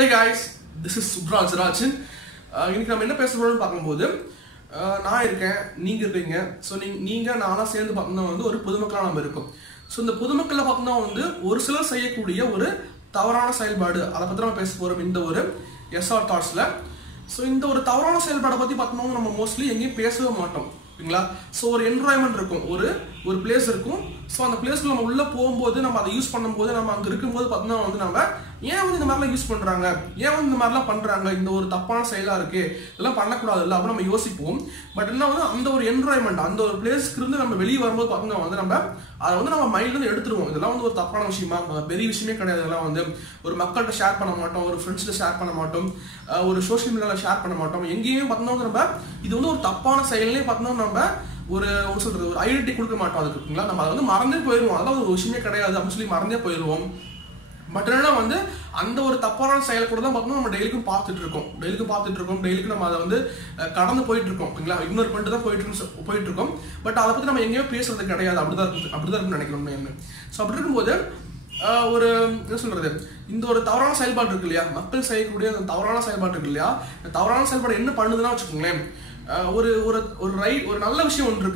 Hey guys, this is Subraj Rajan. இன்னைக்கு நம்ம என்ன பேச போறோம்னு பார்க்கும்போது நான் இருக்கேன், நீங்க இருக்கீங்க. ஸோ நீங்க நானா சேர்ந்து பார்த்தோம்னா வந்து ஒரு பொதுமக்களா நம்ம இருக்கும். ஸோ இந்த பொதுமக்களை பார்த்தோம்னா வந்து ஒரு சிலர் செய்யக்கூடிய ஒரு தவறான செயல்பாடு, அதை பற்றி நம்ம பேச போறோம் இந்த ஒரு எஸ்ஆர் தாட்ஸ்ல. ஸோ இந்த ஒரு தவறான செயல்பாடை பற்றி பார்த்தோம்னா நம்ம மோஸ்ட்லி எங்கேயும் பேசவே மாட்டோம். ஓகேங்களா? ஸோ ஒரு என்வரான்மெண்ட் இருக்கும், ஒரு பிளேஸ் இருக்கும். ஸோ அந்த பிளேஸ்க்கு நம்ம உள்ள போகும்போது நம்ம அதை யூஸ் பண்ணும்போது நம்ம அங்கே இருக்கும்போது பார்த்தோம்னா வந்து நம்ம ஏன் வந்து இந்த மாதிரிலாம் யூஸ் பண்ணுறாங்க, ஏன் வந்து இந்த மாதிரிலாம் பண்ணுறாங்க, இந்த ஒரு தப்பான செயலாக இருக்குது, இதெல்லாம் பண்ணக்கூடாது இல்லை அப்படின்னு நம்ம யோசிப்போம். பட் என்ன வந்து அந்த ஒரு என்வரான்மெண்ட், அந்த ஒரு பிளேஸ்க்கு இருந்து நம்ம வெளியே வரும்போது பார்த்தோம்னா வந்து நம்ம அதை வந்து நம்ம மைண்ட்லேருந்து எடுத்துருவோம். இதெல்லாம் வந்து ஒரு தப்பான விஷயமா, பெரிய விஷயமே கிடையாது. இதெல்லாம் வந்து ஒரு மக்கள்கிட்ட ஷேர் பண்ண மாட்டோம், ஒரு ஃப்ரெண்ட்ஸ்கிட்ட ஷேர் பண்ண மாட்டோம், ஒரு சோஷியல் மீடியாவில் ஷேர் பண்ண மாட்டோம். எங்கேயுமே பார்த்தோம்னா வந்து நம்ம இது வந்து ஒரு தப்பான செயலே பார்த்தோம்னா நம்ம ஒரு ஐடென்டிட்டி கொடுக்க மாட்டோம் அதுக்கு. ஓகேங்களா? நம்ம அதை வந்து மறந்தே போயிடுவோம், அதெல்லாம் ஒரு விஷயமே கிடையாது அப்படின்னு சொல்லி மறந்தே போயிடுவோம். பட் என்னன்னா வந்து அந்த ஒரு தப்பான செயல் கூட தான் பார்த்தோம்னா நம்ம டெய்லிக்கும் பார்த்துட்டு இருக்கோம், டெய்லிக்கும் நம்ம அதை வந்து கடந்து போயிட்டு இருக்கோம். ஓகேங்களா? இக்னோர் பண்ணிட்டு தான் போயிட்டு இருக்கோம். பட் அதை பற்றி நம்ம எங்கேயோ பேசுறது கிடையாது. அப்படிதான் இருக்குன்னு நினைக்கிறோம் என்ன. ஸோ அப்படி இருக்கும்போது ஒரு என்ன சொல்றது, இந்த ஒரு தவறான செயல்பாடு இருக்கு இல்லையா, மக்கள் செய்யக்கூடிய அந்த தவறான செயல்பாடு இருக்கு இல்லையா, இந்த தவறான செயல்பாடு என்ன பண்ணுதுன்னா வச்சுக்கோங்களேன், ஒரு நல்ல விஷயம் ஒன்று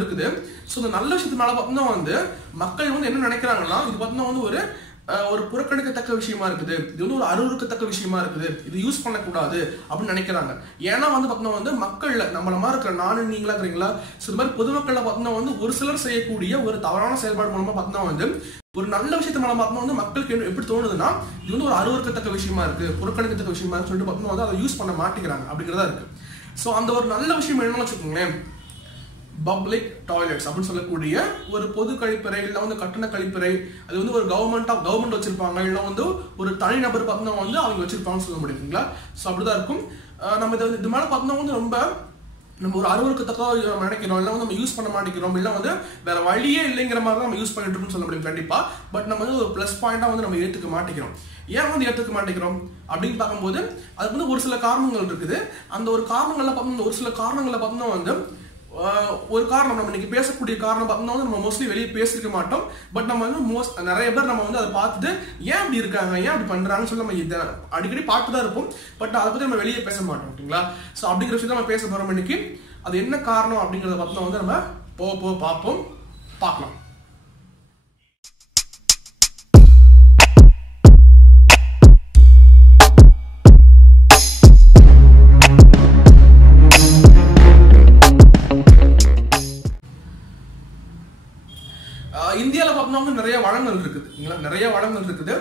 இருக்குது. ஸோ இந்த நல்ல விஷயத்து மேலே பார்த்தோம்னா வந்து மக்கள் வந்து என்ன நினைக்கிறாங்கன்னா, இது பார்த்தோம்னா வந்து ஒரு புறக்கணிக்கத்தக்க விஷயமா இருக்குது, இது வந்து ஒரு அருவருக்கத்தக்க விஷயமா இருக்குது, இது யூஸ் பண்ணக்கூடாது அப்படின்னு நினைக்கிறாங்க. ஏன்னா வந்து பார்த்தோம்னா வந்து மக்கள்ல நம்மள மாதிரி இருக்கிற நானும் நீங்களா இருக்கிறீங்களா, ஸோ இந்த மாதிரி பொதுமக்கள்ல பார்த்தோம்னா வந்து ஒரு சிலர் செய்யக்கூடிய ஒரு தவறான செயல்பாடு மூலமா பார்த்தோம்னா வந்து ஒரு நல்ல விஷயத்த மேலே பார்த்தோம்னா வந்து மக்களுக்கு எப்படி தோணுதுன்னா, இது வந்து ஒரு அருவருக்கத்தக்க விஷயமா இருக்கு, புறக்கணிக்கத்தக்க விஷயமா இருக்குன்னு சொல்லிட்டு பார்த்தோம்னா வந்து அதை யூஸ் பண்ண மாட்டேங்கிறாங்க அப்படிங்கிறதா இருக்கு. ஸோ அந்த ஒரு நல்ல விஷயம் என்னன்னு வச்சுக்கோங்களேன், பப்ளிக் டாய்லெட்ஸ் அப்படின்னு சொல்லக்கூடிய ஒரு பொது கழிப்பறை, இல்லை வந்து கட்டண கழிப்பறை, அது வந்து ஒரு கவர்மெண்ட் வச்சிருப்பாங்க, இல்லை வந்து ஒரு தனிநபர் பார்த்தோம்னா வந்து அவங்க வச்சிருப்பாங்கன்னு சொல்ல முடியுங்களா. ஸோ அப்படிதான் இருக்கும். நம்ம இது மேலே பார்த்தோம்னா வந்து ரொம்ப நம்ம ஒரு அருவருக்கத்தக்க நினைக்கிறோம், இல்லை வந்து நம்ம யூஸ் பண்ண மாட்டேங்கிறோம், இல்லை வந்து வேற வழியே இல்லைங்கிற மாதிரி தான் நம்ம யூஸ் பண்ணிட்டு இருக்கோம்னு சொல்ல முடியும் கண்டிப்பா. பட் நம்ம வந்து ஒரு ப்ளஸ் பாயிண்டா வந்து நம்ம ஏற்றுக்க மாட்டேங்கிறோம். ஏன் வந்து ஏற்றுக்க மாட்டேங்கிறோம் அப்படின்னு பார்க்கும்போது அதுக்கு வந்து ஒரு சில காரணங்கள் இருக்குது. அந்த ஒரு காரணங்கள்ல பார்த்தோம்னா ஒரு சில காரணங்களை பார்த்தோம்னா வந்து ஒரு காரணம் நம்ம இன்னைக்கு பேசக்கூடிய காரணம் பார்த்தோம்னா வந்து நம்ம மோஸ்ட்லி வெளியே பேசிருக்க மாட்டோம். பட் நம்ம வந்து நிறைய பேர் நம்ம வந்து அதை பார்த்துட்டு ஏன் அப்படி இருக்காங்க, ஏன் அப்படி பண்றாங்கன்னு சொல்லி நம்ம அடிக்கடி பார்த்து தான் இருப்போம். பட் அதை பற்றி நம்ம வெளியே பேச மாட்டோம். ஓகேங்களா? ஸோ அப்படிங்கிற விஷயத்தை நம்ம பேச போறோம் இன்னைக்கு. அது என்ன காரணம் அப்படிங்கிறத பார்த்தோம்னா வந்து நம்ம பார்க்கலாம். இந்தியாவில் பார்த்தோம்னா நிறைய வளங்கள் இருக்குது.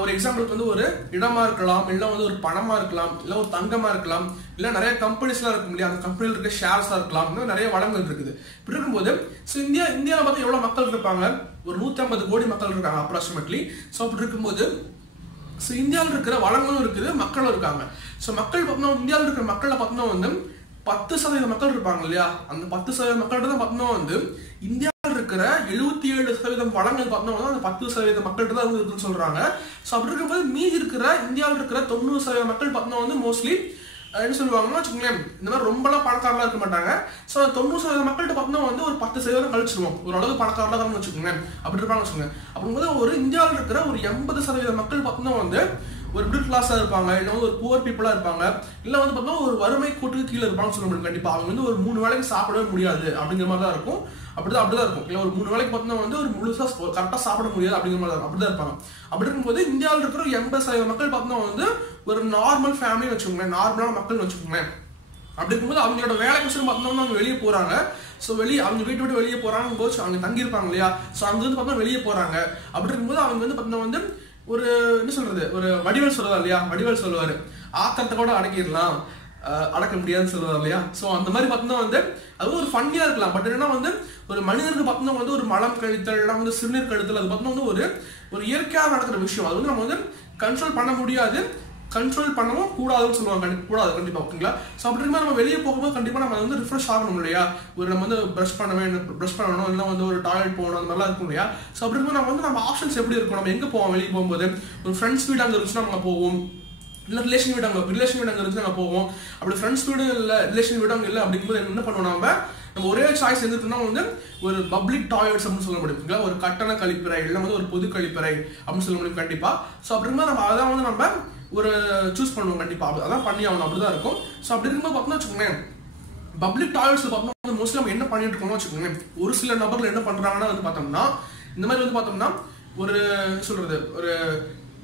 ஒரு எக்ஸாம்பிளுக்கு வந்து ஒரு இடமா இருக்கலாம், இல்லை வந்து ஒரு பணமா இருக்கலாம், இல்லை ஒரு தங்கமா இருக்கலாம், இல்லை நிறைய கம்பெனிஸ்லாம் இருக்கும் இல்லையா, அந்த கம்பெனியில் இருக்க ஷேர்ஸா இருக்கலாம். இன்னும் நிறைய வளங்கள் இருக்குது. இப்படி இருக்கும்போது ஸோ இந்தியாவில் பார்த்து எவ்வளவு மக்கள் இருப்பாங்க, ஒரு 150 கோடி மக்கள் இருக்காங்க அப்ராக்சிமேட்லி. ஸோ அப்படி இருக்கும்போது ஸோ இந்தியாவில் இருக்கிற வளங்களும் இருக்குது, மக்களும் இருக்காங்க. ஸோ மக்கள் பார்த்தோம்னா இந்தியாவில் இருக்கிற மக்களை பார்த்தோம்னா வந்து 10% மக்கள் இருப்பாங்க இல்லையா, அந்த 10% மக்கள்கிட்ட தான் பார்த்தோம்னா வந்து இந்தியாவில் இருக்கிற 77% வளங்கள் பார்த்தோம்னா அந்த 10% மக்கள்கிட்ட தான் இருக்குன்னு சொல்றாங்க. ஸோ அப்படி இருக்கும்போது மீதி இருக்கிற இந்தியாவில் இருக்கிற 90% மக்கள் பார்த்தோம்னா வந்து மோஸ்ட்லி என்ன சொல்லுவாங்கன்னா வச்சுக்கோங்களேன், இந்த மாதிரி ரொம்பலாம் பணக்காரலாம் இருக்க மாட்டாங்க. ஸோ 90% மக்கள்கிட்ட பார்த்தோம்னா வந்து ஒரு 10% கழிச்சிருவோம், ஓரளவு பணக்காரலாம் தான் வச்சுக்கோங்களேன், அப்படி இருப்பாங்க வச்சுக்கோங்க. அப்படிங்கும்போது ஒரு இந்தியாவில் இருக்கிற ஒரு 80% மக்கள் பார்த்தோம்னா வந்து ஒரு மிடில் கிளாஸாக இருப்பாங்க, இல்லை வந்து ஒரு புவர் பீப்புளாக இருப்பாங்க, இல்லை வந்து பார்த்தோம்னா ஒரு வறுமை கூட்டுக்கு கீழே இருப்பாங்கன்னு சொல்ல முடியும் கண்டிப்பாக. அவங்க வந்து ஒரு 3 வேளைக்கு சாப்பிடவே முடியாது அப்படிங்கிற மாதிரி தான் இருக்கும். அப்படிதான் இருக்கும். இல்லை ஒரு 3 வேளைக்கு பார்த்தோம்னா வந்து ஒரு முழுசாக கரெக்டாக சாப்பிட முடியாது அப்படிங்கிற மாதிரி தான் அப்படிதான் இருப்பாங்க. அப்படி இருக்கும்போது இந்தியாவில் இருக்கிற 80% மக்கள் பார்த்தோம்னா வந்து ஒரு நார்மல் ஃபேமிலின்னு வச்சுக்கோங்களேன், நார்மலான மக்கள்னு வச்சுக்கோங்களேன். அப்படி இருக்கும்போது அவங்களோட வேலைக்கு பார்த்தோம்னா அவங்க வெளியே போறாங்க. ஸோ அவங்க வீட்டை விட்டு வெளியே போறாங்க போது அவங்க தங்கியிருப்பாங்க இல்லையா, ஸோ அங்கிருந்து பார்த்தோம்னா வெளியே போறாங்க. அப்படி இருக்கும்போது அவங்க வந்து பார்த்தோம்னா வந்து ஒரு என்ன சொல்றது, ஒரு வடிவேல் சொல்லுவார் இல்லையா, வடிவேல் சொல்லுவாரு ஆக்கத்தை கூட அடக்கிடலாம், அடக்க முடியாதுன்னு சொல்லுவார் இல்லையா. ஸோ அந்த மாதிரி பார்த்தோம்னா வந்து அது ஒரு ஃபன்னியா இருக்கலாம். பட் என்னன்னா வந்து ஒரு மனிதருக்கு பார்த்தோம்னா வந்து ஒரு மலம் கழித்தல், வந்து சிறுநீர் கழித்தல், அது பார்த்தோம்னா வந்து ஒரு இயற்கையாக நடக்கிற விஷயம். அது வந்து நம்ம வந்து கண்ட்ரோல் பண்ண முடியாது, கண்ட்ரோல் பண்ணவும் கூடாதுன்னு சொல்லுவாங்க. கூடாது கண்டிப்பா. ஓகேங்களா? ஸோ அப்படி இருக்கும்போது நம்ம வெளியே போகும்போது கண்டிப்பா நம்ம வந்து ரிஃப்ரெஷ் ஆகணும் இல்லையா, நம்ம வந்து ப்ரஷ் பண்ணணும், இல்லை வந்து ஒரு டாய்லெட் போகணும், அந்த மாதிரிலாம் இருக்கும் இல்லையா. ஸோ அப்படி இருக்கும்போது நம்ம ஆப்ஷன்ஸ் எப்படி இருக்கும், நம்ம எங்கே போவோம் வெளியே போகும்போது, ஒரு ஃப்ரெண்ட்ஸ் வீடு அங்கே இருந்துச்சுன்னா நம்ம போவோம், இல்லை ரிலேஷன் வீடு அங்கே இருந்துச்சு நாங்கள் போவோம். அப்படி ஃப்ரெண்ட்ஸ் வீடு இல்லை ரிலேஷன் வீடு அங்கே இல்லை அப்படிங்கும்போது என்ன பண்ணுவோம், நம்ம நம்ம ஒரே சாய்ஸ் எதுக்குன்னா வந்து ஒரு பப்ளிக் டாய்லெட்ஸ் அப்படின்னு சொல்ல முடியும், ஒரு கட்டண கழிப்பறை இல்லை வந்து ஒரு பொது கழிப்பறை அப்படின்னு சொல்ல முடியும் கண்டிப்பா. ஸோ அப்படி இருந்தால் நம்ம அதான் வந்து நம்ம ஒரு சூஸ் பண்ணுவோம் கண்டிப்பா, அதான் பண்ணி ஆகணும், அப்படிதான் இருக்கும். ஸோ அப்படி இருக்கும்போது பார்த்தோம்னா வச்சுக்கோங்களேன், பப்ளிக் டாய்லெட்ஸ்ல பார்த்தோம்னா மோஸ்ட்லி நம்ம என்ன பண்ணிட்டு இருக்கோம்னு வச்சுக்கோங்களேன், ஒரு சில நபர்கள் என்ன பண்றாங்கன்னா வந்து பார்த்தோம்னா இந்த மாதிரி வந்து பார்த்தோம்னா ஒரு சொல்றது ஒரு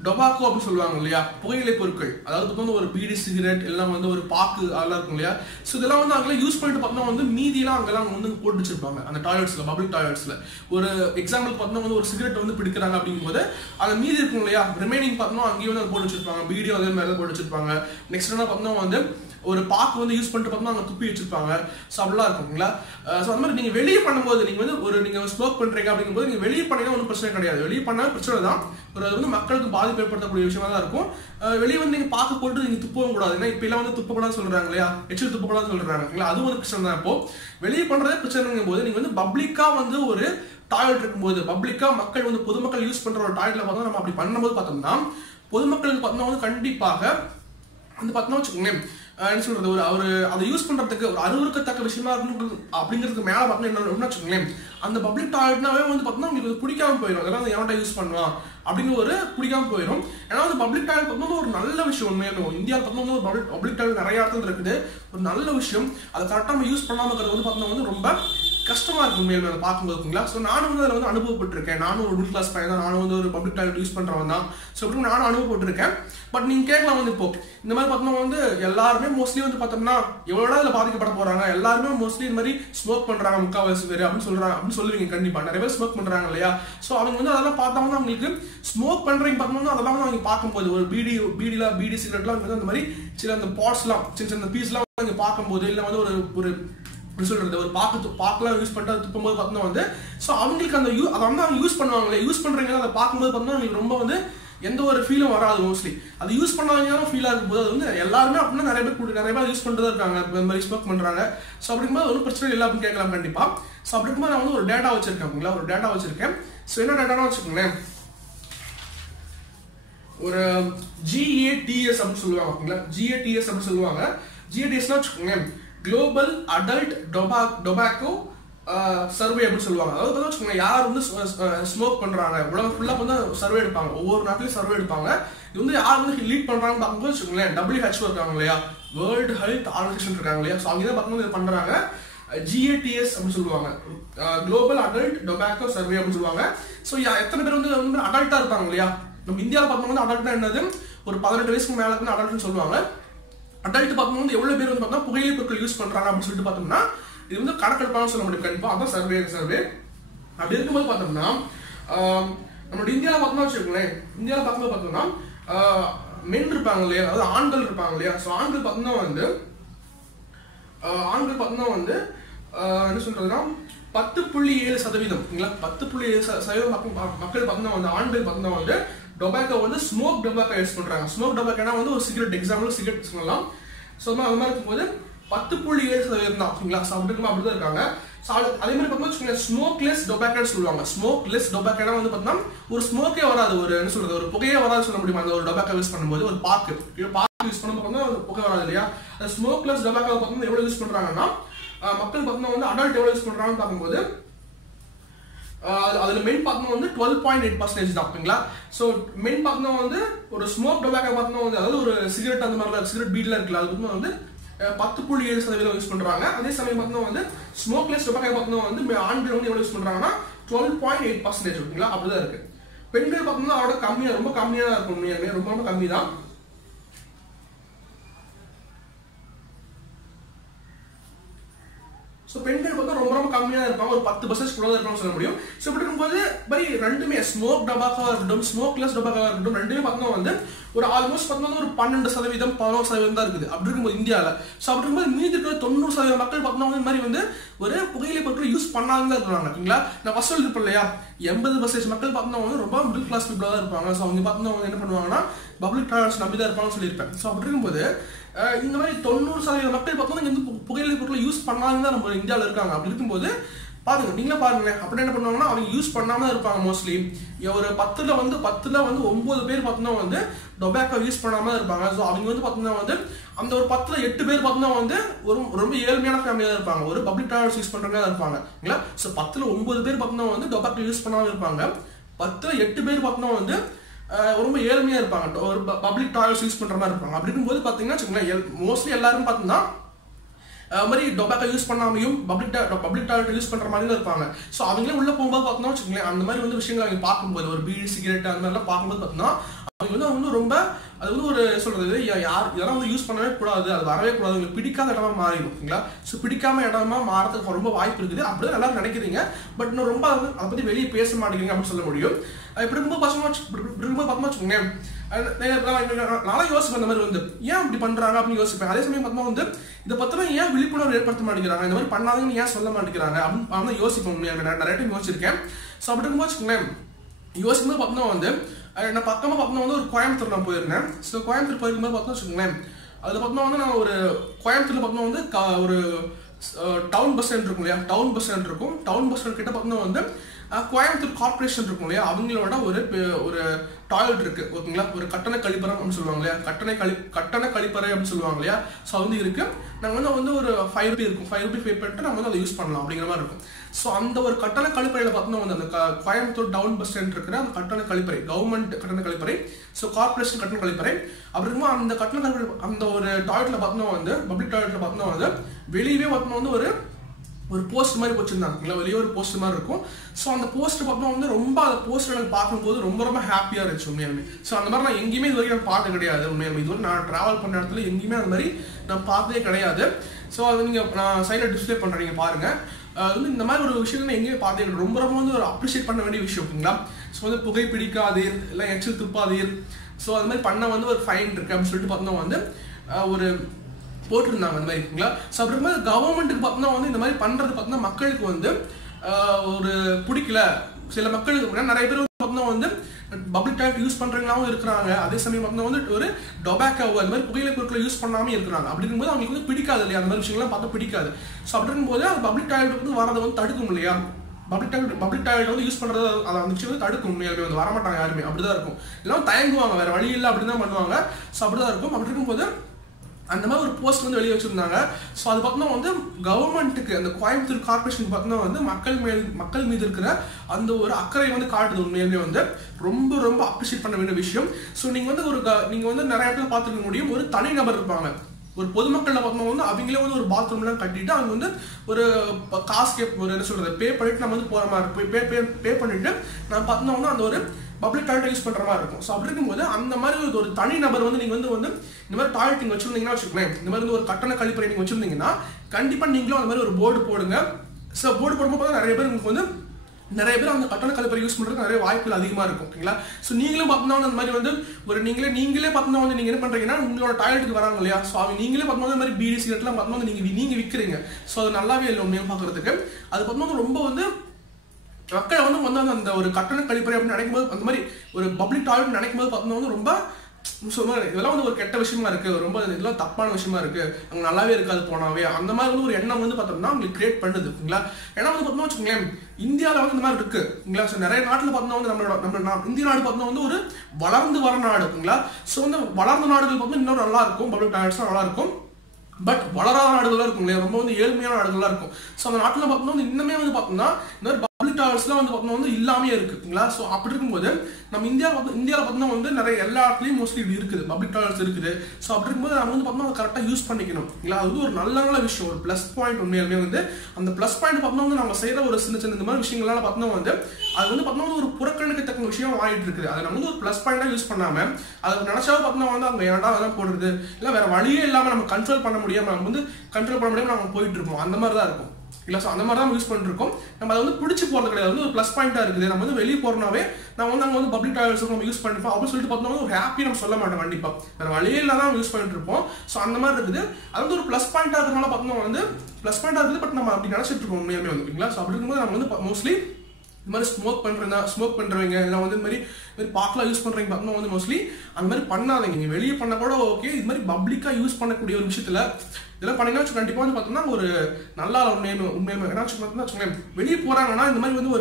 டொபாக்கோ அப்படின்னு சொல்லுவாங்க இல்லையா, புகையிலை பொருட்கள், அதாவது வந்து ஒரு பீடி சிகரெட் எல்லாம் வந்து ஒரு பாக்கு அதெல்லாம் இருக்கும் இல்லையா. ஸோ இதெல்லாம் வந்து அங்கெல்லாம் யூஸ் பண்ணிட்டு பார்த்தோம்னா வந்து மீதியெல்லாம் அங்கெல்லாம் வந்து போட்டு வச்சிருப்பாங்க அந்த டாய்லெட்ஸ்ல, பப்ளிக் டாய்லெட்ஸ்ல. ஒரு எக்ஸாம்பிள் பார்த்தோம்னா வந்து ஒரு சிகரெட் வந்து பிடிக்கிறாங்க அப்படிங்கும்போது அந்த மீதி இருக்கும் இல்லையா, ரிமைனிங் பார்த்தோம்னா அங்கேயும் வந்து போட்டு வச்சிருப்பாங்க, பீடியோ அதே மாதிரி போட்டு வச்சிருப்பாங்க. நெக்ஸ்ட் என்ன பார்த்தோம்னா வந்து ஒரு பாக்கு வந்து யூஸ் பண்ணிட்டு பார்த்தோம்னா அங்கே துப்பி வச்சிருப்பாங்க. ஸோ அப்படிலாம் இருக்குங்களா. ஸோ அந்த மாதிரி நீங்கள் வெளியே பண்ணும்போது நீங்கள் வந்து ஒரு நீங்கள் ஸ்மோக் பண்ணுறீங்க அப்படிங்கும்போது நீங்கள் வெளியே பண்ணீங்கன்னா ஒன்றும் பிரச்சனை கிடையாது, வெளியே பண்ணால் பிரச்சனை தான், ஒரு அது வந்து மக்களுக்கு பாதிப்பு ஏற்படுத்தக்கூடிய விஷயமா தான் இருக்கும். வெளியே வந்து நீங்கள் பாக்கு போட்டு நீங்கள் துப்பவும் கூடாது, ஏன்னா இப்போ எல்லாம் வந்து துப்பக்கூடாது சொல்கிறாங்க இல்லையா, எச்சில் துப்பக்கூடாது சொல்கிறாங்க, அது ஒரு பிரச்சனை தான். இப்போ வெளியே பண்ணுறதே பிரச்சனைங்கும் போது நீங்கள் வந்து பப்ளிக்காக வந்து ஒரு டாய்லெட் இருக்கும்போது, பப்ளிக்காக மக்கள் வந்து பொதுமக்கள் யூஸ் பண்ணுற ஒரு டாய்லெட்டில் பார்த்தோம் நம்ம அப்படி பண்ணும்போது பார்த்தோம்னா பொதுமக்களுக்கு பார்த்தோம்னா வந்து கண்டிப்பாக வந்து பார்த்தோம்னா வச்சுக்கோங்களேன் என்ன சொல்றது ஒரு அதை யூஸ் பண்றதுக்கு ஒரு அருவருக்கத்தக்க விஷயமா இருக்கணும் அப்படிங்கிறதுக்கு மேல பார்த்தோம்னா என்ன வச்சுக்கோங்களேன், அந்த பப்ளிக் டாய்லெட்னாவே வந்து பார்த்தோம்னா உங்களுக்கு பிடிக்காம போயிடும், அதெல்லாம் வந்து எவன்டா யூஸ் பண்ணுவான் அப்படின்னு ஒரு பிடிக்காம போயிடும். ஏன்னா வந்து பப்ளிக் டாய்லெட் பார்த்தோம்னா ஒரு நல்ல விஷயம் உண்மையாக இந்தியாவில் பார்த்தோம்னா ஒரு பப்ளிக் டாய்லெட் நிறைய இடத்துல இருக்குது, ஒரு நல்ல விஷயம். அதை கரெக்டாக நம்ம யூஸ் பண்ணாம இருக்கிறது வந்து பார்த்தோம்னா வந்து ரொம்ப கஷ்டமா இருக்கும் உண்மையில அதை பார்க்கும்போதுங்களா. ஸோ நானும் வந்து அதில் வந்து அனுபவப்பட்டிருக்கேன், நானும் ஒரு மிடில் கிளாஸ் பையன் தான், நானும் வந்து ஒரு பப்ளிக் டாய்லெட் யூஸ் பண்றவன் தான். ஸோ அப்படி நானும் அனுபவப்பட்டிருக்கேன். பட் நீங்க கேட்கலாம் வந்து இப்போ இந்த மாதிரி பார்த்தோம்னா வந்து எல்லாருமே மோஸ்ட்லி வந்து பார்த்தோம்னா எவ்வளோ இதில் பாதிக்கப்பட போறாங்க, எல்லாருமே மோஸ்ட்லி இந்த மாதிரி ஸ்மோக் பண்றாங்க முக்கால்வாசி பேர் அப்படின்னு சொல்றாங்க அப்படின்னு சொல்லுவீங்க கண்டிப்பா, நிறைய பேர் ஸ்மோக் பண்றாங்க இல்லையா. ஸோ அவங்க வந்து அதெல்லாம் பார்த்தா வந்து அவங்களுக்கு ஸ்மோக் பண்றீங்க பார்த்தோம்னா அதெல்லாம் வந்து அவங்க பார்க்கும்போது ஒரு பீடி சிகரெட்லாம் வந்து அந்த மாதிரி சில அந்த பாட்ஸ்லாம் சின்ன சின்ன பீஸ்லாம் வந்து பார்க்கும்போது இல்லை வந்து ஒரு சொல்றது ஒரு பாக்கெல்லாம் யூஸ் பண்ணிட்டு அது துப்பும்போது பார்த்தோம்னா வந்து ஸோ அவங்களுக்கு அந்த அதை வந்து அவங்க யூஸ் பண்ணுவாங்களே, யூஸ் பண்றீங்க அதை பார்க்கும்போது பார்த்தோம்னா அவங்களுக்கு ரொம்ப வந்து எந்த ஒரு ஃபீலும் வராது மோஸ்ட்லி. அது யூஸ் பண்ணாலும் ஃபீலாக இருக்கும்போது அது வந்து எல்லாருமே அப்படின்னா நிறைய பேர் யூஸ் பண்ணிட்டு தான் இருக்காங்க, இந்த மாதிரி ஸ்மோக் பண்றாங்க. ஸோ அப்படிங்கும்போது ஒரு பிரச்சனை இல்லை அப்படின்னு கேட்கலாம் கண்டிப்பா. ஸோ அப்படி இருக்கும்போது நான் வந்து ஒரு டேட்டா வச்சிருக்கேன், ஒரு டேட்டா வச்சிருக்கேன். ஸோ என்ன டேட்டானா வச்சுக்கோங்களேன், ஒரு GATS அப்படின்னு சொல்லுவாங்க, GATS அப்படின்னு சொல்லுவாங்க. GATSனா வச்சுக்கோங்க குளோபல் அடல்ட் டொபாக்கோ சர்வே அப்படின்னு சொல்லுவாங்க. அதாவது வச்சுக்கோங்க யார் வந்து ஸ்மோக் பண்றாங்க உலகம் ஃபுல்லாக வந்து சர்வே எடுப்பாங்க, ஒவ்வொரு நாட்டிலையும் சர்வே எடுப்பாங்க. இது வந்து யார் வந்து லீட் பண்றாங்கன்னு பார்க்கும்போது வச்சுக்கோங்களேன் WHO இருக்காங்க இல்லையா, வேர்ல்டு ஹெல்த் ஆர்கனைசேஷன் இருக்காங்க இல்லையா. ஸோ அவங்க தான் பார்க்கும்போது பண்றாங்க GATS அப்படின்னு சொல்லுவாங்க, குளோபல் அடல்ட் டொபாக்கோ சர்வே அப்படின்னு சொல்லுவாங்க. ஸோ எத்தனை பேர் வந்து அடல்ட்டா இருப்பாங்க இல்லையா, நம்ம இந்தியாவில் பார்த்தோம்னா அடல்ட்னா என்னது ஒரு 18 வயசுக்கு மேல இருந்து அடல்ட்னு சொல்லுவாங்க. அடல்ட் பார்க்கும்போது எவ்வளவு பேர் வந்து பார்த்தா புகையிலை பொருட்கள் யூஸ் பண்றாங்க அப்படின்னு சொல்லிட்டு பார்த்தோம்னா இது வந்து கணக்கெடுப்பான்னு சொல்ல முடியும் கண்டிப்பா, அதான் சர்வே. அப்படி இருக்கும்போது பார்த்தோம்னா நம்மளோட இந்தியாவில் பார்த்தோம்னா வச்சுக்கோங்களேன், இந்தியாவில் பார்க்கும்போது பார்த்தோம்னா மென் இருப்பாங்க இல்லையா, அதாவது ஆண்கள் இருப்பாங்க இல்லையா. ஸோ ஆண்கள் பார்த்தோம்னா வந்து என்ன சொல்றதுன்னா 10.7%, 10.7% மக்கள் பார்த்தோம்னா வந்து ஆண்கள் பார்த்தோம்னா வந்து டொபாக்கோ வந்து ஸ்மோக் டொபாக்கோ யூஸ் பண்றாங்க. ஸ்மோக் டொபாக்கோனா வந்து ஒரு சிகரெட், எக்ஸாம்பிள் சிகரெட் சொல்லலாம். ஸோ அது மாதிரி இருக்கும்போது 10.7% தான் ஓகேங்களா. ஸோ அப்படி இருக்கும்போது அப்படிதான் இருக்காங்க. ஸோ அதே மாதிரி பார்க்கும்போது ஸ்மோக்லெஸ் டொபாக்கோன்னு சொல்லுவாங்க. ஸ்மோக்லெஸ் டொபாக்கோனா வந்து பார்த்தோம்னா ஒரு ஸ்மோக்கே வராது, ஒரு என்ன சொல்றது ஒரு புகையே வராது சொல்ல முடியுமா அந்த ஒரு டொபாக்கோ யூஸ் பண்ணும்போது. ஒரு பாக்கு யூஸ் பண்ணும்போது ஒரு புகை வராது இல்லையா. அந்த ஸ்மோக்லெஸ் டொபாக்கோ பார்த்தோம்னா எவ்வளவு யூஸ் பண்றாங்கன்னா மக்கள் பார்த்தோம்னா வந்து அடல்ட் எவ்வளவு யூஸ் பண்றாங்கன்னு பார்க்கும்போது அதுல மென் பார்த்தோம்னா வந்து 12.8% தான் ஓகேங்களா. ஸோ மென் பார்த்தோம்னா வந்து ஒரு ஸ்மோக் டொபாக்கோ பார்த்தோம்னா வந்து அதாவது ஒரு சிகரெட் அந்த மாதிரிலாம் சிகரெட் பீட்லாம் இருக்குல்ல அது பார்த்தோம்னா வந்து 10.7% யூஸ் பண்றாங்க. அதே சமயம் பார்த்தோம்னா வந்து ஸ்மோக்லெஸ் டொபாக்கோ பார்த்தோம்னா வந்து ஆண்கள் வந்து எவ்வளவு யூஸ் பண்றாங்கன்னா 12.8% ஓகேங்களா. அப்படிதான் இருக்கு. பெண்கள் பார்த்தோம்னா அதோட கம்மியா, ரொம்ப கம்மியா தான் இருக்கும், ரொம்ப கம்மி தான். ஸோ பெண்கள் பார்த்தா ரொம்ப கம்மியாக இருப்பாங்க, ஒரு 10% கூட தான் இருப்பாங்க சொல்ல முடியும். ஸோ இப்படி இருக்கும்போது பரி ரெண்டுமே ஸ்மோக் டொபாக்கோவா இருக்கட்டும் ஸ்மோக்லெஸ் டொபாக்கோவா இருக்கட்டும் ரெண்டுமே பார்த்தோம்னா வந்து ஒரு ஆல்மோஸ்ட் பார்த்தோம்னா ஒரு 12%, 11% தான் இருக்குது அப்படி இருக்கும்போது இந்தியாவில். ஸோ அப்படி இருக்கும்போது மீதி இருக்கிற 90% மக்கள் பார்த்தோம்னா இந்த மாதிரி வந்து ஒரு புகையிலை பொருட்கள் யூஸ் பண்ணாமல் தான் இருக்காங்க ஓகேங்களா. நான் ஃபர்ஸ்ட் சொல்லிருப்பேன் இல்லையா, 80% மக்கள் பார்த்தோம்னா வந்து ரொம்ப மிடில் கிளாஸ் பீப்புளாக தான் இருப்பாங்க. ஸோ அவங்க பார்த்தோம்னா வந்து என்ன பண்ணுவாங்கன்னா பப்ளிக் டாய்லெட்ஸ் நம்பி தான் இருப்பாங்கன்னு சொல்லியிருப்பேன். ஸோ அப்படி இருக்கும்போது இந்த மாதிரி 90% மக்கள் பார்த்தோம்னா இங்க புகையிலை பொருட்களை யூஸ் பண்ணாங்க தான் நம்ம இந்தியாவில் இருக்காங்க. அப்படி இருக்கும்போது பாருங்க, நீங்களே பாருங்க. அப்படி என்ன பண்ணுவாங்கன்னா அவங்க யூஸ் பண்ணாம இருப்பாங்க. மோஸ்ட்லி ஒரு 10ல வந்து 9 பேர் பார்த்தீங்கன்னா வந்து டொபாக்கோ யூஸ் பண்ணாம இருப்பாங்க. ஸோ அவங்க வந்து பார்த்தீங்கன்னா வந்து அந்த ஒரு 10ல 8 பேர் பார்த்தீங்கன்னா வந்து ரொம்ப ஏழ்மையான ஃபேமிலியா இருப்பாங்க. ஒரு பப்ளிக் டாய்லெட்ஸ் யூஸ் பண்றவங்க இருப்பாங்க இல்லைங்களா. ஸோ 10ல 9 பேர் பார்த்தீங்கன்னா வந்து டொபாக்கோ யூஸ் பண்ணாம இருப்பாங்க. 10ல 8 பேர் பார்த்தீங்கன்னா வந்து ரொம்ப ஏழ்மையா இருப்பாங்க. ஒரு பப்ளிக் டாய்லெட்ஸ் யூஸ் பண்ற மாதிரி இருப்பாங்க. அப்படி இருக்கும்போது பார்த்தீங்கன்னா வச்சுக்கோங்களேன், மோஸ்ட்லி எல்லாரும் பார்த்தீங்கன்னா மாதிரி டொபாக்கோ யூஸ் பண்ணாமையும் பப்ளிக் டாய்லெட் யூஸ் பண்ற மாதிரி இருப்பாங்க. ஸோ அவங்களே உள்ள போகும்போது பார்த்தோம்னா வச்சுக்கோங்களேன், அந்த மாதிரி வந்து விஷயங்கள் அவங்க பார்க்கும்போது ஒரு பீடி சிகரெட் அந்த மாதிரிலாம் பார்க்கும்போது பார்த்தோம்னா அவங்க வந்து ரொம்ப அது வந்து ஒரு சொல்றது இதெல்லாம் வந்து யூஸ் பண்ணவே கூடாது, அது வரவே கூடாது, உங்களுக்கு பிடிக்காத இடமா மாறிடும் ஓகேங்களா. ஸோ பிடிக்காம இடமா மாறதுக்கு ரொம்ப வாய்ப்பு இருக்குது. அப்படிதான் எல்லாரும் நினைக்கிறீங்க. பட் இன்னும் ரொம்ப அதை பத்தி வெளியே பேச மாட்டேங்கிறீங்க அப்படின்னு சொல்ல முடியும். இப்படி இருக்கும்போது பார்த்தோம்னா வச்சுக்கோங்களேன், நாளை யோசிப்பேன் இந்த மாதிரி வந்து ஏன் இப்படி பண்றாங்க அப்படின்னு யோசிப்பேன். அதே சமயம் பார்த்தோம்னா வந்து இதை பத்தின ஏன் விழிப்புணர்வு ஏற்படுத்த மாட்டேங்கிறாங்க, இந்த மாதிரி பண்ணாதுன்னு ஏன் சொல்ல மாட்டேங்கிறாங்க அப்படின்னு யோசிப்பேன். நிறைய டைம் யோசிச்சிருக்கேன். ஸோ அப்படி இருக்கும்போது வச்சுக்கோங்களேன், யோசிக்கும்போது பார்த்தோம்னா வந்து நான் பக்கமாக பார்த்தோம்னா வந்து ஒரு கோயம்புத்தூர் நான் போயிருந்தேன். ஸோ கோயம்புத்தூர் போயிருக்கும்போது பார்த்தோம்னா வச்சுக்கோங்களேன், அதில் பார்த்தோம்னா வந்து நான் ஒரு கோயம்புத்தூர்ல பார்த்தோம்னா வந்து ஒரு டவுன் பஸ் ஸ்டாண்ட் இருக்கும் இல்லையா, டவுன் பஸ் ஸ்டாண்ட் இருக்கும். டவுன் பஸ் ஸ்டாண்ட் கிட்ட பார்த்தோம்னா வந்து கோயம்புத்தூர் கார்பரேஷன் இருக்கும் இல்லையா, அவங்களோட ஒரு டாய்லெட் இருக்கு ஓகேங்களா. ஒரு கட்டண கழிப்பறை அப்படின்னு சொல்லுவாங்க இல்லையா, கட்டண கழிப்பறை அப்படின்னு சொல்லுவாங்க இல்லையா. ஸோ வந்து இருக்கு. நாங்கள் வந்து ஒரு 5 ரூபி இருக்கும், 5 ரூபி பே பண்ணிட்டு நம்ம வந்து அதை யூஸ் பண்ணலாம் அப்படிங்கிற மாதிரி இருக்கும். ஸோ அந்த ஒரு கட்டண கழிப்பறையில பார்த்தோம்னா வந்து அந்த கோயம்புத்தூர் டவுன் பஸ் ஸ்டாண்ட் இருக்கிற அந்த கட்டண கழிப்பறை, கவர்மெண்ட் கட்டண கழிப்பறை, ஸோ கார்பரேஷன் கட்டண கழிப்பறை. அப்படி இருக்கும்போது அந்த கட்டண கழிப்பறை அந்த ஒரு டாய்லெட்ல பார்த்தோம்னா வந்து பப்ளிக் டாய்லெட்ல பார்த்தோம்னா வந்து வெளியவே பார்த்தோம்னா வந்து ஒரு போஸ்ட் மாதிரி வச்சிருந்தாங்க, வெளியே ஒரு போஸ்ட் மாதிரி இருக்கும். ஸோ அந்த போஸ்ட் பார்த்தோம்னா வந்து ரொம்ப அந்த போஸ்ட் எனக்கு பார்க்கும்போது ரொம்ப ஹாப்பியாக இருந்துச்சு உண்மையாலுமே. ஸோ அந்த மாதிரி நான் எங்கேயுமே இது வரைக்கும் நான் பார்த்து கிடையாது உண்மையாலுமே. இது நான் ட்ராவல் பண்ண இடத்துல எங்கேயுமே அந்த மாதிரி நான் பார்த்ததே கிடையாது. ஸோ அது நான் சைடில் டிஸ்பிளே பண்ணுறேன், நீங்கள் பாருங்க. அது வந்து இந்த மாதிரி ஒரு விஷயம் நான் எங்கேயுமே பார்த்தே கிடையாது. ரொம்ப வந்து ஒரு அப்ரிஷியேட் பண்ண வேண்டிய விஷயம் ஓகேங்களா. ஸோ வந்து புகை பிடிக்காதீர், இல்லை எச்சில் துப்பாதீர், ஸோ அது மாதிரி பண்ண வந்து ஒரு ஃபைன் இருக்கு அப்படின்னு சொல்லிட்டு பார்த்தோம்னா வந்து ஒரு போட்டிருந்தாங்க அந்த மாதிரி இருக்குங்களா. ஸோ அப்படி இருக்கும்போது கவர்மெண்ட்டுக்கு பார்த்தோம்னா வந்து இந்த மாதிரி பண்றது பார்த்தோம்னா மக்களுக்கு வந்து ஒரு பிடிக்கல. சில மக்களுக்கு நிறைய பேர் பார்த்தோம்னா வந்து பப்ளிக் டாய்லெட் யூஸ் பண்றவங்களாவும் இருக்கிறாங்க. அதே சமயம் பார்த்தோம்னா வந்து ஒரு டொபாக்கோ அந்த மாதிரி புகையிலை பொருட்களை யூஸ் பண்ணாமே இருக்கிறாங்க. அப்படி இருக்கும்போது அவங்களுக்கு வந்து பிடிக்காது இல்லையா, அந்த மாதிரி விஷயங்கள்லாம் பார்த்தா பிடிக்காது. ஸோ அப்படி இருக்கும்போது அந்த பப்ளிக் டாய்லெட் வந்து வரதை வந்து தடுக்கும் இல்லையா. பப்ளிக் டாய்லெட் வந்து யூஸ் பண்றது அந்த விஷயம் வந்து தடுக்கும். உண்மையாலுமே வந்து வரமாட்டாங்க யாருமே, அப்படிதான் இருக்கும். எல்லாம் தயங்குவாங்க, வேற வழி இல்லை அப்படின்னு தான் பண்ணுவாங்க. ஸோ அப்படிதான் இருக்கும். அப்படி இருக்கும்போது அந்த மாதிரி ஒரு போஸ்ட் வந்து வெளியே வச்சிருந்தாங்க. ஸோ அது பார்த்தோம்னா வந்து கவர்மெண்ட்டுக்கு அந்த கோயம்புத்தூர் கார்பரேஷனுக்கு பார்த்தோம்னா வந்து மக்கள் மீது இருக்கிற அந்த ஒரு அக்கறை வந்து காட்டுது. உண்மையிலுமே வந்து ரொம்ப அப்ரிஷியேட் பண்ண வேண்டிய விஷயம். ஸோ நீங்கள் வந்து நிறைய இடத்துல பார்த்துக்க முடியும், ஒரு தனி நபர் இருப்பாங்க. ஒரு பொதுமக்கள்ல பார்த்தோம்னா வந்து அவங்களே வந்து ஒரு பாத்ரூம்லாம் கட்டிட்டு அவங்க வந்து ஒரு காசு ஒரு என்ன சொல்றது பே பண்ணிட்டு நம்ம வந்து போற மாதிரி பே பண்ணிட்டு நான் பார்த்தோம்னா வந்து அந்த ஒரு பப்ளிக் டாய்லெட் யூஸ் பண்ற மாதிரி இருக்கும். ஸோ அப்படி இருக்கும்போது அந்த மாதிரி ஒரு தனி நபர் வந்து நீங்க வந்து இந்த மாதிரி டாய்லெட் நீங்க வச்சிருந்தீங்கன்னா வச்சுக்கோங்களேன், இந்த மாதிரி ஒரு கட்டண கழிப்பறை நீங்க வச்சிருந்தீங்கன்னா கண்டிப்பா நீங்களும் அந்த மாதிரி ஒரு போர்டு போடுங்க. ஸோ போர்டு போடும்போது நிறைய பேர் உங்களுக்கு வந்து நிறைய பேர் அந்த கட்டண கழிப்பறை யூஸ் பண்றதுக்கு நிறைய வாய்ப்புகள் அதிகமா இருக்கும் ஓகேங்களா. ஸோ நீங்களும் பார்த்தோம்னா அந்த மாதிரி வந்து ஒரு நீங்களே பார்த்தோம்னா வந்து நீங்க என்ன பண்றீங்கன்னா உங்களோட டாய்லெட்டுக்கு வராங்க இல்லையா. ஸோ அவங்க நீங்களே பார்த்தோம்னா இந்த மாதிரி பீடி சிகரெட்லாம் பார்த்தோம்னா நீங்க விற்கிறீங்க. ஸோ அது நல்லாவே இல்லை உண்மையாக பார்க்கறதுக்கு. அது பார்த்தோம்னா ரொம்ப வந்து மக்கள் வந்து அந்த ஒரு கட்டண கழிப்பறை அப்படின்னு நினைக்கும்போது அந்த மாதிரி ஒரு பப்ளிக் டாய்லெட் நினைக்கும் போது பார்த்தோம்னா வந்து ரொம்ப இதெல்லாம் வந்து ஒரு கெட்ட விஷயமா இருக்கு, ரொம்ப இதெல்லாம் தப்பான விஷயமா இருக்கு, அங்கே நல்லாவே இருக்காது போனாவே அந்த மாதிரி வந்து ஒரு எண்ணம் வந்து பார்த்தோம்னா உங்களுக்கு கிரியேட் பண்ணுதுங்களா. ஏன்னா வந்து பார்த்தோம்னா வச்சுக்கோங்களேன், இந்தியாவில் வந்து இந்த மாதிரி இருக்குங்களா. ஸோ நிறைய நாட்டில் பார்த்தோம்னா வந்து நம்ம இந்திய நாடு பார்த்தோம்னா வந்து ஒரு வளர்ந்து வர நாடு இருக்குங்களா. ஸோ வந்து வளர்ந்த நாடுகள் பார்த்தோம்னா இன்னும் நல்லா இருக்கும், பப்ளிக் டாய்லெட்ஸ்லாம் நல்லா இருக்கும். பட் வளராத நாடுகள்லாம் இருக்கும் இல்லையா, ரொம்ப வந்து ஏழ்மையான நாடுகள்லாம் இருக்கும். ஸோ அந்த நாட்டில் பார்த்தோம்னா வந்து இன்னுமே வந்து பார்த்தோம்னா இந்த மாதிரி பப்ளிக் டாய்லெட்ஸ்லாம் வந்து பார்த்தோம்னா வந்து இல்லாமே இருக்குங்களா. ஸோ அப்படி இருக்கும்போது நம்ம இந்தியாவில் பார்த்தோம்னா வந்து நிறைய எல்லா இடத்துலையும் மோஸ்ட்லி இப்படி இருக்குது, பப்ளிக் டாய்லெட்ஸ் இருக்குது. ஸோ அப்படி இருக்கும்போது நம்ம வந்து பார்த்தோம்னா கரெக்டாக யூஸ் பண்ணிக்கணும் இல்லை. அது வந்து ஒரு நல்ல விஷயம், ஒரு ப்ளஸ் பாயிண்ட். உண்மையாலுமே வந்து அந்த ப்ளஸ் பாயிண்ட் பார்த்தோம்னா வந்து நம்ம செய்கிற ஒரு சின்ன இந்த மாதிரி விஷயங்கள்லாம் பார்த்தோம்னா வந்து அது வந்து பார்த்தோம்னா ஒரு புறக்கணிக்கத்தக்க விஷயம் ஆகிட்டு இருக்குது. அதை நம்ம வந்து ஒரு ப்ளஸ் பாயிண்டாக யூஸ் பண்ணாமல் அதை நினச்சாலும் பார்த்தோம்னா வந்து அங்கே ஏன்டா அதெல்லாம் போடுறது இல்லை, வேற வழியே இல்லாமல் நம்ம கண்ட்ரோல் பண்ண முடியாமல் நம்ம போயிட்டு இருக்கோம். அந்த மாதிரி தான் இருக்கும் இல்லை. ஸோ அந்த மாதிரி தான் யூஸ் பண்ணிட்டு இருக்கோம். நம்ம அதை வந்து பிடிச்சி போகிறது கிடையாது, வந்து ஒரு ப்ளஸ் பாயிண்டாக இருக்குது. நம்ம வந்து வெளியே போகிறனாவே நம்ம வந்து அங்கே வந்து பப்ளிக் டாய்லெட்ஸ் நம்ம யூஸ் பண்ணிருப்போம் அப்படின்னு சொல்லிட்டு பார்த்தோம்னா ஒரு ஹாப்பி நம்ம சொல்ல மாட்டோம் கண்டிப்பாக, வேறு வழியே இல்லாத தான் யூஸ் பண்ணிட்டு இருப்போம். ஸோ அந்த மாதிரி இருக்குது. அது வந்து ஒரு ப்ளஸ் பாயிண்டாக இருக்கிறனால பார்த்தோம்னா வந்து ப்ளஸ் பாயிண்டாக இருக்குது. பட் நம்ம அப்படி நினச்சிட்டு இருக்கோம் உண்மையாலுமே வந்துங்களா. ஸோ அப்படி இருக்கும்போது நம்ம வந்து மோஸ்ட்லி இந்த மாதிரி ஸ்மோக் பண்றவங்க இல்லை வந்து இந்த மாதிரி பாக்கெல்லாம் யூஸ் பண்றவங்க பார்த்தோம்னா வந்து மோஸ்ட்லி அந்த மாதிரி பண்ணாதீங்க. நீங்க வெளியே பண்ண கூட ஓகே, இது மாதிரி பப்ளிக்கா யூஸ் பண்ணக்கூடிய ஒரு விஷயத்துல இதெல்லாம் பண்ணீங்கன்னா கண்டிப்பா வந்து பார்த்தோம்னா ஒரு நல்லா உண்மையுமே ஏன்னா வச்சுக்கோங்களேன், வெளியே போறாங்கன்னா இந்த மாதிரி வந்து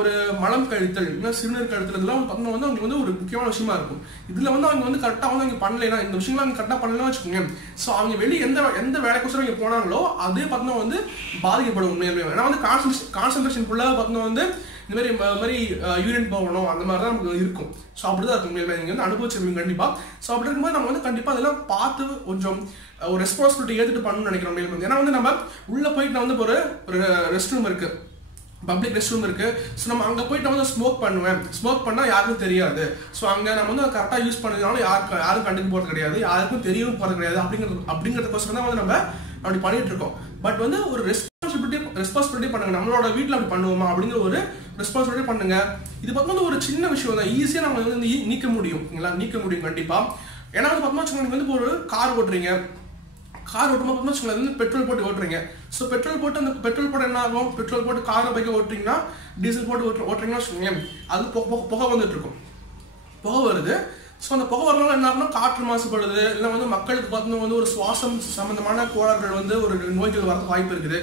ஒரு மலம் கழித்தல் இல்லை சிறுநீர் கழித்தல் இதெல்லாம் பார்த்தோம்னா வந்து அவங்களுக்கு வந்து ஒரு முக்கியமான விஷயமா இருக்கும். இதுல வந்து அவங்க வந்து கரெக்டாக வந்து அவங்க பண்ணலைன்னா இந்த விஷயங்களை அவங்க கரெக்டாக பண்ணலாம் வச்சுக்கோங்க. ஸோ அவங்க வெளியே எந்த வேலைக்கோசரம் இங்கே போனாங்களோ அதே பார்த்தோம்னா வந்து பாதிக்கப்படும் உண்மையுமே. ஏன்னா வந்து கான்சன்ட்ரேஷன் ஃபுல்லாக பார்த்தோம்னா வந்து இந்த மாதிரி யூரின் போகணும் அந்த மாதிரி தான் நமக்கு இருக்கும். ஸோ அப்படிதான் இருக்கும் உண்மையிலே. நீங்கள் வந்து அனுபவிச்சிருப்பீங்க கண்டிப்பா. ஸோ அப்படி இருக்கும்போது நம்ம வந்து கண்டிப்பாக அதெல்லாம் பார்த்து கொஞ்சம் ஒரு ரெஸ்பான்சிபிலிட்டி ஏற்றுட்டு பண்ணணும்னு நினைக்கிறோம் உண்மையிலே. ஏன்னா வந்து நம்ம உள்ள போயிட்டு நான் வந்து ஒரு ரெஸ்ட் ரூம் இருக்கு, பப்ளிக் ரெஸ்ட் ரூம் இருக்கு. ஸோ நம்ம அங்கே போயிட்டு வந்து ஸ்மோக் பண்ணால் யாருக்கும் தெரியாது. ஸோ அங்கே நம்ம வந்து கரெக்டாக யூஸ் பண்ணதுனால யாரும் கண்டுக்க போகிறது கிடையாது, யாருக்கும் தெரியவும் போகிறது கிடையாது. அப்படிங்கிறதுக்கோசரம் தான் வந்து நம்ம அப்படி பண்ணிட்டு இருக்கோம். பட் வந்து ஒரு ரெஸ்பான்சிபிலிட்டி பண்ணுங்க. நம்மளோட வீட்டில் அப்படி பண்ணுவோமா அப்படிங்கிற ஒரு ரெஸ்பான்சிபிலிட்டி பண்ணுங்க. இது பார்த்தோம்னா ஒரு சின்ன விஷயம் தான், ஈஸியாக நம்ம வந்து நீக்க முடியும் கண்டிப்பா. ஏன்னா வந்து பார்த்தோம்னா நீங்க வந்து ஒரு கார் ஓட்டும்போது பார்த்தோம்னா வந்து பெட்ரோல் போட்டு ஓட்டுறீங்க. ஸோ பெட்ரோல் போட்டு என்ன ஆகும், பெட்ரோல் போட்டு காரை பைக்கை ஓட்டுறீங்கன்னா டீசல் போட்டு ஓட்டுறீங்கன்னா வச்சுக்கோங்க, அது புகை வந்துட்டு இருக்கும், புகை வருது. ஸோ அந்த புகை வரனால என்ன ஆகும்னா காற்று மாசுபடுது, இல்லை வந்து மக்களுக்கு பார்த்தோம்னா வந்து ஒரு சுவாசம் சம்பந்தமான கோளாறுகள் வந்து ஒரு நோய்கள் வரதுக்கு வாய்ப்பு இருக்குது.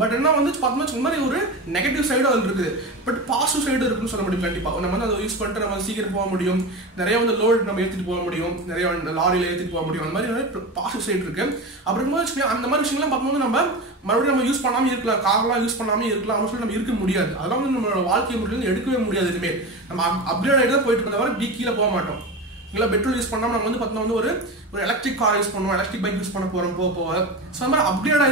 பட் என்ன வந்து பார்த்தோம்னா இந்த மாதிரி ஒரு நெகட்டிவ் சைடும் அது இருக்குது, பட் பாசிட்டிவ் சைடு இருக்குன்னு சொல்ல முடியும் கண்டிப்பாக. நம்ம வந்து அதை யூஸ் பண்ணிட்டு நம்ம சீக்கிரம் போக முடியும், நிறைய வந்து லோடு நம்ம ஏற்றிட்டு போக முடியும், நிறைய லாரியில் ஏற்றிட்டு போக முடியும். அந்த மாதிரி நிறைய பாசிட்டிவ் சைடு இருக்கு. அப்படிங்கும்போது அந்த மாதிரி விஷயங்கள்லாம் பார்க்கும்போது நம்ம மறுபடியும் நம்ம யூஸ் பண்ணாமல் இருக்கலாம், கார்லாம் யூஸ் பண்ணாமல் இருக்கலாம் அப்படின்னு சொல்லி நம்ம இருக்க முடியாது. அதெல்லாம் வந்து நம்மளோட வாழ்க்கை முறையில எடுக்கவே முடியாது. எதுவுமே நம்ம அப்கிரேட் ஆகிட்டு தான் போயிட்டு இருக்க தவிர கீழே போக மாட்டோம். இல்லை பெட்ரோல் யூஸ் பண்ணாமல் நம்ம வந்து பார்த்தோம்னா வந்து ஒரு எலக்ட்ரிக் கார் யூஸ் பண்ணுவோம், எலக்ட்ரிக் பைக் யூஸ் பண்ண போகிறோம் போக. ஸோ அந்த மாதிரி அப்கிரேட்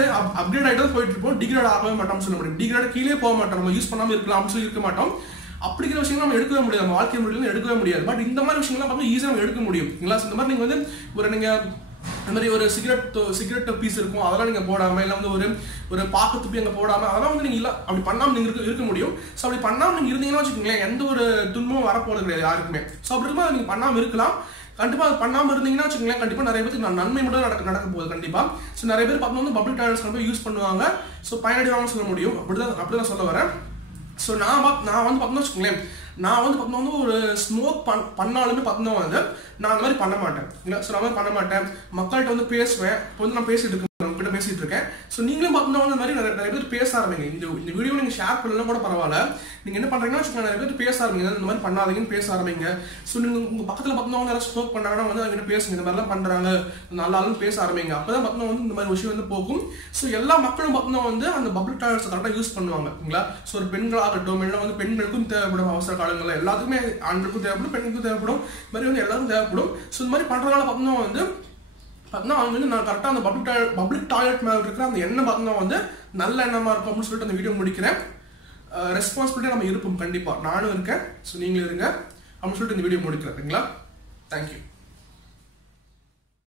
ஆகிட்டு தான் போயிட்டு இருப்போம். டிகிரேட் ஆகவே மாட்டோம்னு சொல்ல முடியும். டிகிரேட் கீழே போக மாட்டோம், நம்ம யூஸ் பண்ணாமல் இருக்கலாம் அப்படின்னு சொல்லி இருக்க மாட்டோம். அப்படிங்கிற விஷயங்கள் நம்ம எடுக்கவே முடியாது, நம்ம வாழ்க்கை முறையில எடுக்கவே முடியாது. பட் இந்த மாதிரி விஷயங்கள்லாம் பார்த்தா ஈஸியாக நம்ம எடுக்க முடியும். இந்த மாதிரி நீங்கள் வந்து நீங்கள் இந்த மாதிரி ஒரு சிகரெட் பீஸ் இருக்கும், அதெல்லாம் நீங்கள் போடாமல், இல்லை வந்து ஒரு பாக்கு துப்பி அங்கே போடாமல், அதெல்லாம் வந்து நீங்கள் இல்லை அப்படி பண்ணாமல் நீங்கள் இருக்க முடியும். ஸோ அப்படி பண்ணாமல் நீங்கள் இருந்தீங்கன்னா வச்சுக்கோங்களேன், எந்த ஒரு துன்பமும் வரப்போகிறது கிடையாது யாருக்குமே. ஸோ அப்படி இருக்கும்போது நீங்கள் பண்ணாமல் இருக்கலாம். கண்டிப்பாக அது பண்ணாமல் இருந்தீங்கன்னா வச்சுக்கோங்களேன், கண்டிப்பாக நிறைய பேருக்கு நன்மை மட்டும் நடக்க போகுது கண்டிப்பாக. ஸோ நிறைய பேர் பார்த்தோம்னா வந்து பப்ளிக் டாய்லெட்ஸ் போய் யூஸ் பண்ணுவாங்க. ஸோ பயனடைவாங்கன்னு சொல்ல முடியும். அப்படிதான் சொல்ல வரேன். ஸோ நான் வந்து பார்த்தோம்னா வச்சுக்கோங்களேன், நான் வந்து பார்த்தோம்னா வந்து ஒரு ஸ்மோக் பண்ணாலுமே பார்த்தோம்னா வந்து நான் அந்த மாதிரி பண்ண மாட்டேன். இல்லை ஸோ நான் மாதிரி பண்ண மாட்டேன், மக்கள்கிட்ட வந்து பேசுவேன். இப்போ வந்து நான் பேசிட்டு இருக்கேன், உங்ககிட்ட பேசிட்டு இருக்கேன். ஸோ நீங்களும் பார்த்தோம்னா வந்து இந்த மாதிரி நிறைய பேர் பேச ஆரம்பிங்க. இந்த வீடியோ நீங்கள் ஷேர் பண்ணலாம் கூட பரவாயில்ல. நீங்கள் என்ன பண்ணுறீங்கன்னா வச்சுக்கோங்க, நிறைய பேர் பேச ஆரம்பிங்க, இந்த மாதிரி பண்ணாதீங்கன்னு பேச ஆரம்பிங்க. ஸோ நீங்கள் உங்கள் பக்கத்தில் பார்த்தோம்னா வந்து யாராவது ஸ்மோக் பண்ணாங்கன்னா வந்து அவங்க பேசுங்க, இந்த மாதிரிலாம் பண்ணுறாங்க நல்லாலும் பேச ஆரம்பிங்க. அப்போ தான் பார்த்தோம்னா வந்து இந்த மாதிரி விஷயம் வந்து போகும். ஸோ எல்லா மக்களும் பார்த்தோம்னா வந்து அந்த பப்ளிக் டாய்லெட்ஸ் கரெக்டாக யூஸ் பண்ணுவாங்க இல்லைங்களா. ஸோ ஒரு பெண்களாகட்டும், இல்லை வந்து பெண்களுக்கும் தேவைப்படும் அவசர காலங்களில், எல்லாத்துக்குமே ஆண்களுக்கும் தேவைப்படும், பெண்களுக்கும் தேவைப்படும், இந்த மாதிரி வந்து எல்லாரும் தேவைப்படும். ஸோ இந்த மாதிரி பண்ணுறதுனால பார்த்தோம்னா வந்து அவங்க வந்து நான் கரெக்டாக அந்த பப்ளிக் டாய்லெட் மேலே இருக்கிற அந்த எண்ணம் பார்த்தோம்னா வந்து நல்ல எண்ணமாக இருக்கும் அப்படின்னு சொல்லிட்டு அந்த வீடியோ முடிக்கிறேன். ரெஸ்பான்சிபிலிட்டியாக நம்ம இருப்போம் கண்டிப்பாக, நானும் இருக்கேன். ஸோ நீங்களும் இருங்க அப்படின்னு சொல்லிட்டு இந்த வீடியோ முடிக்கிறேன். தேங்க்யூ.